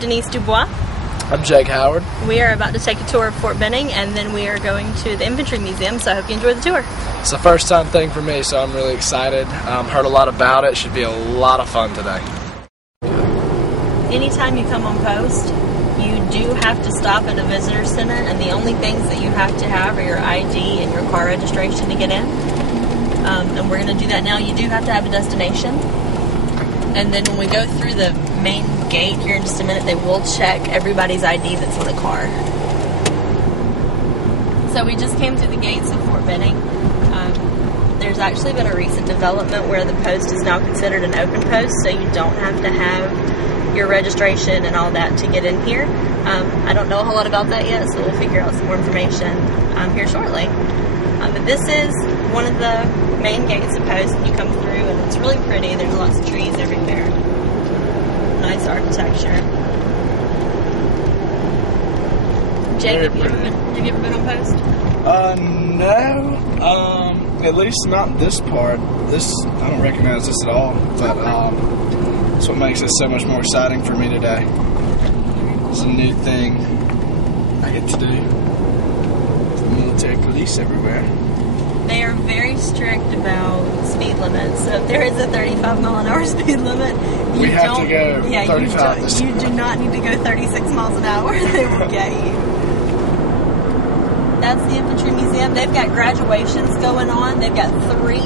Denise DuBois. I'm Jake Howard. We are about to take a tour of Fort Benning, and then we are going to the Infantry Museum, so I hope you enjoy the tour. It's a first time thing for me, so I'm really excited. Heard a lot about it. Should be a lot of fun today. Anytime you come on post, you do have to stop at a visitor center, and the only things that you have to have are your ID and your car registration to get in. And we're going to do that now. You do have to have a destination. And then when we go through the main gate here in just a minute, they will check everybody's ID that's in the car. So we just came through the gates of Fort Benning. There's actually been a recent development where the post is now considered an open post, so you don't have to have your registration and all that to get in here. I don't know a whole lot about that yet, so we'll figure out some more information here shortly. But this is one of the main gates of post, and you come through, and it's really pretty. There's lots of trees everywhere. Nice architecture. Jake, have you ever been on post? No. At least not this part. I don't recognize this at all. But that's what makes it so much more exciting for me today. It's a new thing I get to do. There's military police everywhere. They are very strict about speed limits. So if there is a 35-mile-an-hour speed limit, we have to go 35. You do not need to go 36 miles an hour. They will get you. That's the Infantry Museum. They've got graduations going on. They've got 3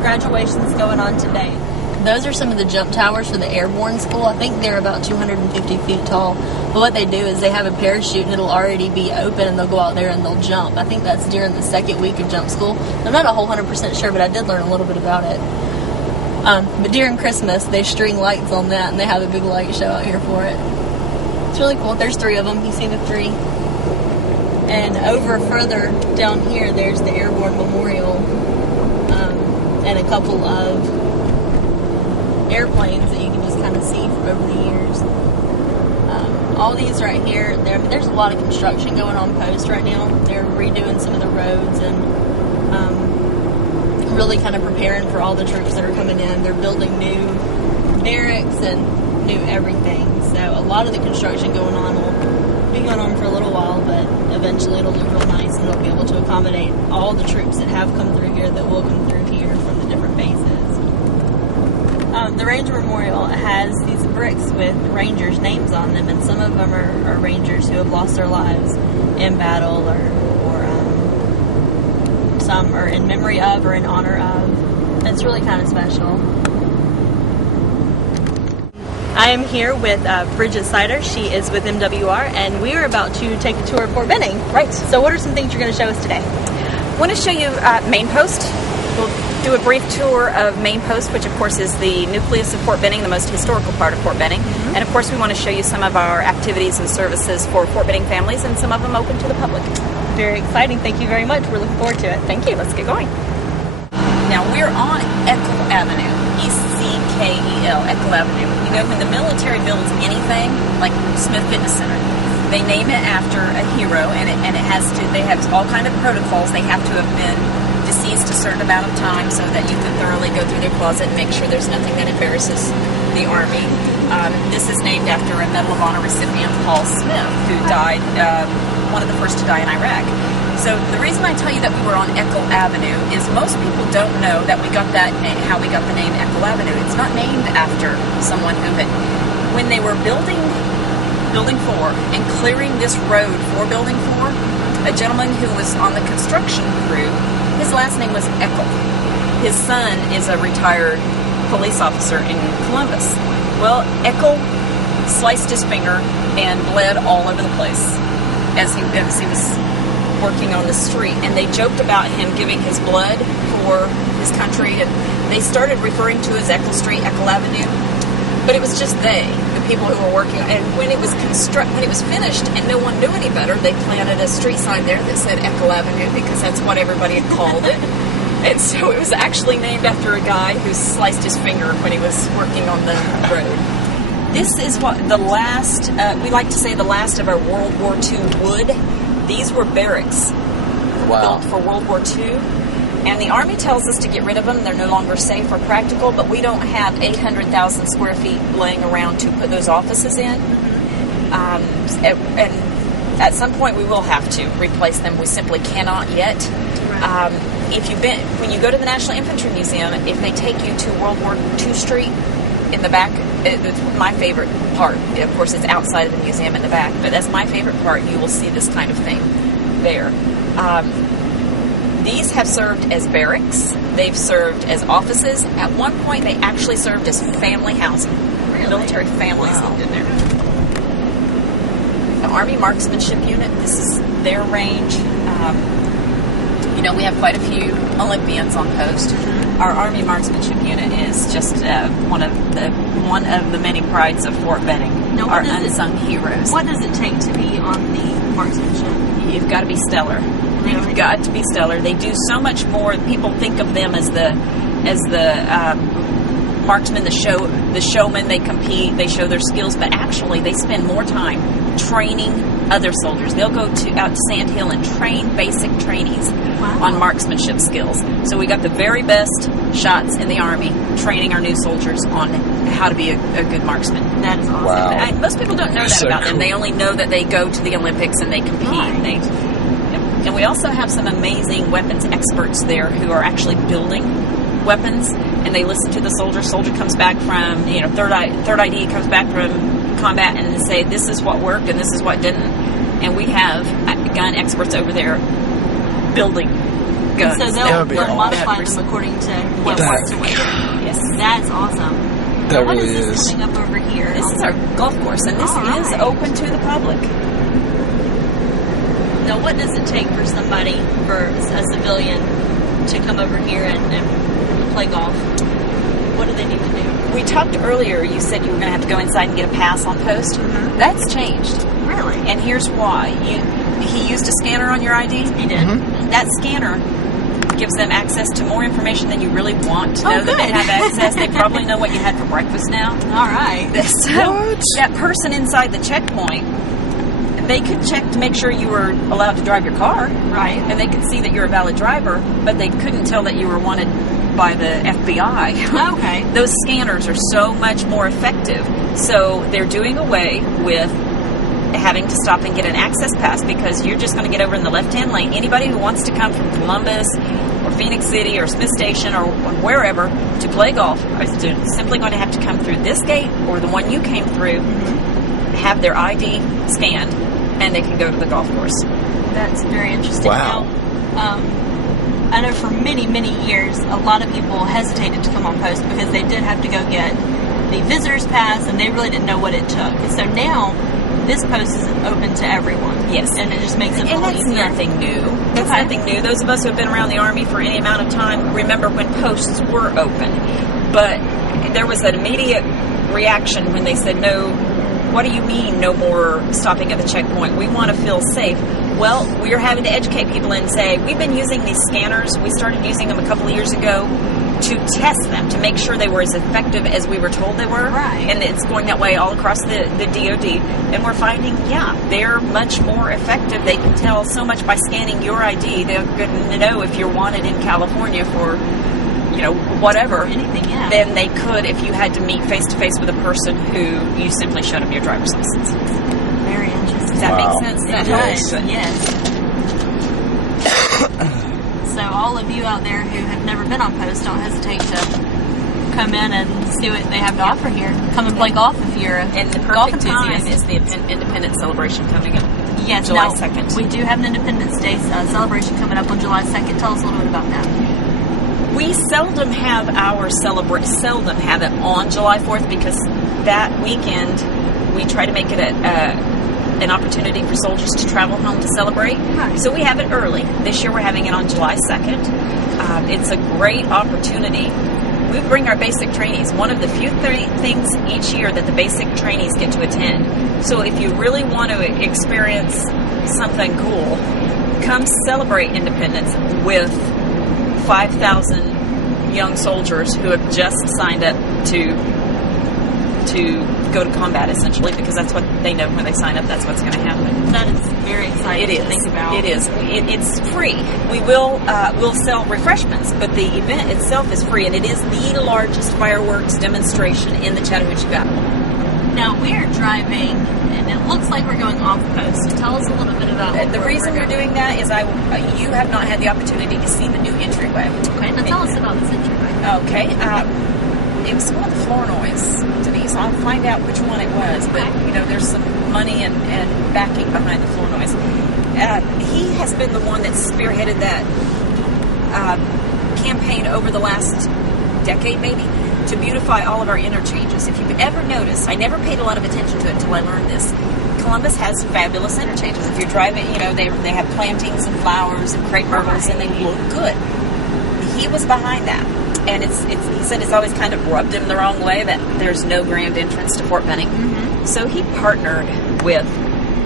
graduations going on today. Those are some of the jump towers for the airborne school. I think they're about 250 feet tall. But what they do is they have a parachute and it'll already be open, and they'll go out there and they'll jump. I think that's during the 2nd week of jump school. I'm not a whole 100% sure, but I did learn a little bit about it. But during Christmas, they string lights on that, and they have a big light show out here for it. It's really cool. There's 3 of them. You see the 3. And over further down here, there's the Airborne Memorial and a couple of airplanes that you can just kind of see from over the years. All these right here, there's a lot of construction going on post right now. They're redoing some of the roads and really kind of preparing for all the troops that are coming in. They're building new barracks and new everything. So a lot of the construction going on will be going on for a little while, but eventually it'll look real nice, and it'll be able to accommodate all the troops that have come through here, that will come through here from the different bases. The Ranger Memorial has these bricks with Rangers' names on them, and some of them are Rangers who have lost their lives in battle, or some are in memory of or in honor of. It's really kind of special. I am here with Bridget Sider. She is with MWR, and we are about to take a tour of Fort Benning. Right. So what are some things you're going to show us today? I want to show you Main Post. We'll do a brief tour of Main Post, which of course is the nucleus of Fort Benning, the most historical part of Fort Benning. Mm-hmm. And of course we want to show you some of our activities and services for Fort Benning families, and some of them open to the public. Very exciting. Thank you very much. We're looking forward to it. Thank you. Let's get going. Now we're on Eckel Avenue, E-C-K-E-L, Eckel Avenue. You know, when the military builds anything, like Smith Fitness Center, they name it after a hero, and it has to. They have all kind of protocols. They have to have been deceased a certain amount of time so that you can thoroughly go through their closet and make sure there's nothing that embarrasses the Army. This is named after a Medal of Honor recipient, Paul Smith, who died, one of the first to die in Iraq. So the reason I tell you that we were on Eckel Avenue is most people don't know that we got that how we got the name Eckel Avenue. It's not named after someone who had, when they were building Building 4 and clearing this road for Building 4, a gentleman who was on the construction crew, his last name was Eckel. His son is a retired police officer in Columbus. Well, Eckel sliced his finger and bled all over the place as he was working on the street. And they joked about him giving his blood for his country. And they started referring to as Eckel Street, Eckel Avenue. But it was just the people who were working. And when it was finished and no one knew any better, they planted a street sign there that said Eckel Avenue, because that's what everybody had called it. And so it was actually named after a guy who sliced his finger when he was working on the road. This is what the last, we like to say the last of our World War II wood. These were barracks built for World War II. And the Army tells us to get rid of them. They're no longer safe or practical, but we don't have 800,000 square feet laying around to put those offices in. And at some point we will have to replace them. We simply cannot yet. Right. When you go to the National Infantry Museum, if they take you to World War II Street in the back, it's my favorite part. Of course, it's outside of the museum in the back, but that's my favorite part. You will see this kind of thing there. These have served as barracks. They've served as offices. At one point, they actually served as family housing. Really? Military families lived in there. The Army Marksmanship Unit, this is their range. We have quite a few Olympians on post. Mm-hmm. Our Army Marksmanship Unit is just one of the many prides of Fort Benning. Now, our unsung heroes. What does it take to be on the marksmanship? You've got to be stellar. You've got to be stellar. They do so much more. People think of them as the marksmen, the showmen. They compete, they show their skills, but actually they spend more time training other soldiers. They'll go out to Sand Hill and train basic trainees on marksmanship skills. So we got the very best shots in the Army training our new soldiers on how to be a good marksman. That is awesome. Wow. Most people don't know that about them. They only know that they go to the Olympics and they compete. Right. And we also have some amazing weapons experts there who are actually building weapons, and they listen to the soldier. Soldier comes back from, third ID comes back from combat and say, this is what worked and this is what didn't. And we have gun experts over there building guns. So they'll modify them according to what works and what didn't. Yes. That's awesome. That What really is this is. coming up over here? This is our golf course, and this is open to the public. Now, what does it take for somebody, for a civilian, to come over here and play golf? What do they need to do? We talked earlier, you said you were going to have to go inside and get a pass on post. Mm-hmm. That's changed. Really? And here's why. He used a scanner on your ID. He did. Mm-hmm. That scanner gives them access to more information than you really want to know that they good. have access. They probably know what you had for breakfast now. All right. So that person inside the checkpoint, they could check to make sure you were allowed to drive your car. Right. And they could see that you're a valid driver, but they couldn't tell that you were wanted by the FBI. Okay. Those scanners are so much more effective. So they're doing away with having to stop and get an access pass, because you're just going to get over in the left-hand lane. Anybody who wants to come from Columbus or Phoenix City or Smith Station or wherever to play golf is simply going to have to come through this gate or the one you came through, have their ID scanned, and they can go to the golf course. That's very interesting. Wow. Now, I know for many, many years, a lot of people hesitated to come on post because they did have to go get the visitor's pass, and they really didn't know what it took. So now, this post is open to everyone. Yes. And it just makes it a And little that's easier. nothing new. That's nothing new. Those of us who have been around the Army for any amount of time remember when posts were open. But there was an immediate reaction when they said, no, what do you mean no more stopping at the checkpoint? We want to feel safe. Well, we are having to educate people and say, we've been using these scanners. We started using them a couple of years ago to test them, to make sure they were as effective as we were told they were. Right. And it's going that way all across the DOD. And we're finding, they're much more effective. They can tell so much by scanning your ID. They're going to know if you're wanted in California for, whatever. Anything, yeah. Than they could if you had to meet face-to-face with a person who you simply showed them your driver's license. Very interesting. Does that make sense? It Yes. does, yes. So all of you out there who have never been on post, don't hesitate to come in and see what they have to offer here. Come and play golf if you're a And the golf perfect time enthusiast. is the Independence celebration coming up. Yes, July now, 2nd. We do have an Independence Day celebration coming up on July 2nd. Tell us a little bit about that. We seldom have it on July 4th, because that weekend we try to make it an opportunity for soldiers to travel home to celebrate. Right. So we have it early. This year we're having it on July 2nd. It's a great opportunity. We bring our basic trainees. One of the few things each year that the basic trainees get to attend. So if you really want to experience something cool, come celebrate Independence with 5,000 young soldiers who have just signed up to go to combat, essentially, because that's what they know when they sign up. That's what's going to happen. That is very exciting to think about. It is. It's free. We will we'll sell refreshments, but the event itself is free, and it is the largest fireworks demonstration in the Chattahoochee Valley. Now we're driving, and it looks like we're going off post. Tell us a little bit about The reason we're doing that is you have not had the opportunity to see the new entryway. Okay, now tell us about this entryway. Okay, it was one of the Flournoys, Denise. I'll find out which one it was, but there's some money and backing behind the Flournoys. He has been the one that spearheaded that campaign over the last decade, maybe, to beautify all of our interchanges. If you've ever noticed, I never paid a lot of attention to it until I learned this. Columbus has fabulous interchanges. If you're driving, they have plantings and flowers and crepe myrtles, and they look good. He was behind that, and he said it's always kind of rubbed him the wrong way that there's no grand entrance to Fort Benning. Mm-hmm. So he partnered with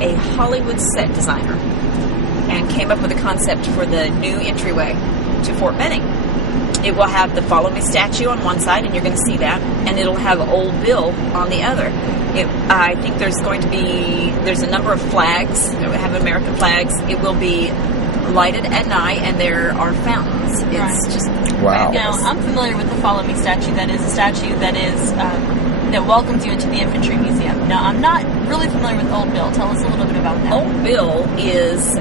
a Hollywood set designer and came up with a concept for the new entryway to Fort Benning. It will have the Follow Me statue on one side, and you're going to see that, and it'll have Old Bill on the other. I think there's a number of flags. It will have American flags. It will be lighted at night, and there are fountains. It's just wow. Now, I'm familiar with the Follow Me statue. That is a statue that welcomes you into the Infantry Museum. Now, I'm not really familiar with Old Bill. Tell us a little bit about that. Old Bill is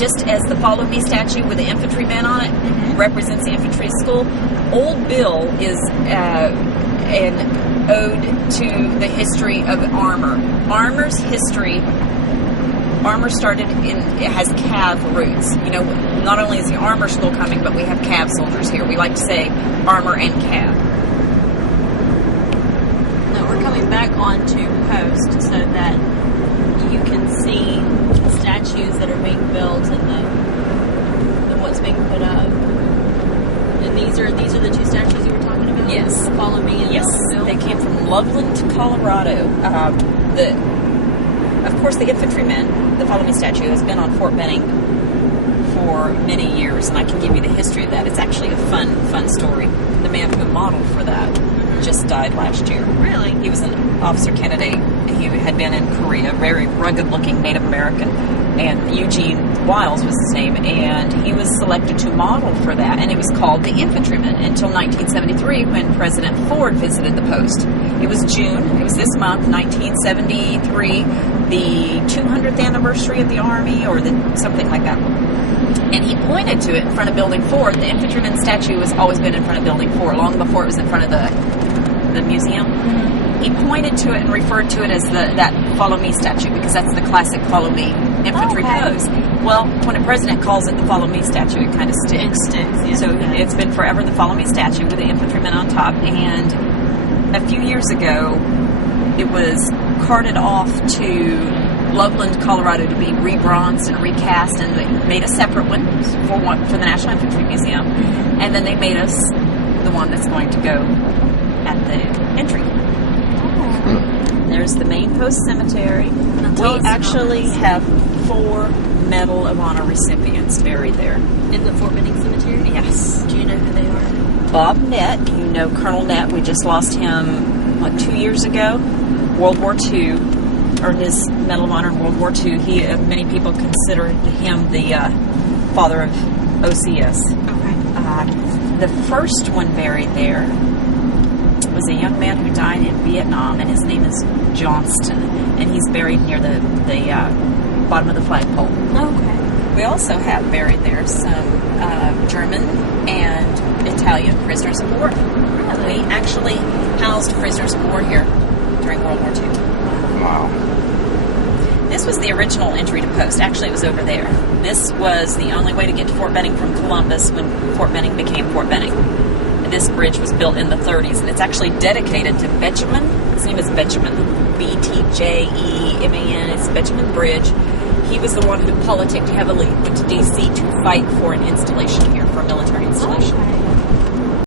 just as the Follow Me statue with the infantryman on it represents the infantry school. Old Bill is an ode to the history of armor. Armor's history. Armor started it has Cav roots. Not only is the armor school coming, but we have Cav soldiers here. We like to say armor and Cav. We're coming back onto post so that you can see the statues that are being built and the what's being put up. And these are the two statues you were talking about? Yes. The Follow Me and yes. the Bill? They came from Loveland, Colorado. Of course, the infantryman, the Follow Me statue, has been on Fort Benning for many years, and I can give you the history of that. It's actually a fun story. The man who modeled for that just died last year. Really? He was an officer candidate. He had been in Korea, very rugged-looking Native American, and Eugene Wiles was his name, and he was selected to model for that, and it was called the Infantryman until 1973 when President Ford visited the post. It was June, it was this month, 1973, the 200th anniversary of the Army, or something like that. And he pointed to it in front of Building 4. The infantryman statue has always been in front of Building 4, long before it was in front of the museum. Mm-hmm. He pointed to it and referred to it as that Follow Me statue, because that's the classic Follow Me infantry pose. Well, when a president calls it the Follow Me statue, it kind of sticks. It sticks, yeah. So it's been forever the Follow Me statue with the infantryman on top. And a few years ago, it was carted off to Loveland, Colorado, to be rebronzed and recast, and they made a separate one for the National Infantry Museum, and then they made us the one that's going to go at the entry. There's the main post cemetery. We actually have 4 Medal of Honor recipients buried there. In the Fort Benning Cemetery? Yes. Do you know who they are? Bob Nett, Colonel Nett, we just lost him, 2 years ago? World War II. Earned his Medal of Honor in World War II. Many people consider him the father of OCS. Okay. The first one buried there was a young man who died in Vietnam, and his name is Johnston, and he's buried near the bottom of the flagpole. Okay. We also have buried there some German and Italian prisoners of war. Really? We actually housed prisoners of war here during World War II. Wow. This was the original entry to post. Actually, it was over there. This was the only way to get to Fort Benning from Columbus when Fort Benning became Fort Benning. And this bridge was built in the 30s, and it's actually dedicated to Benjamin. His name is Benjamin, B-T-J-E-M-A-N. It's Benjamin Bridge. He was the one who politicked heavily, went to D.C. to fight for an installation here, for a military installation. Okay.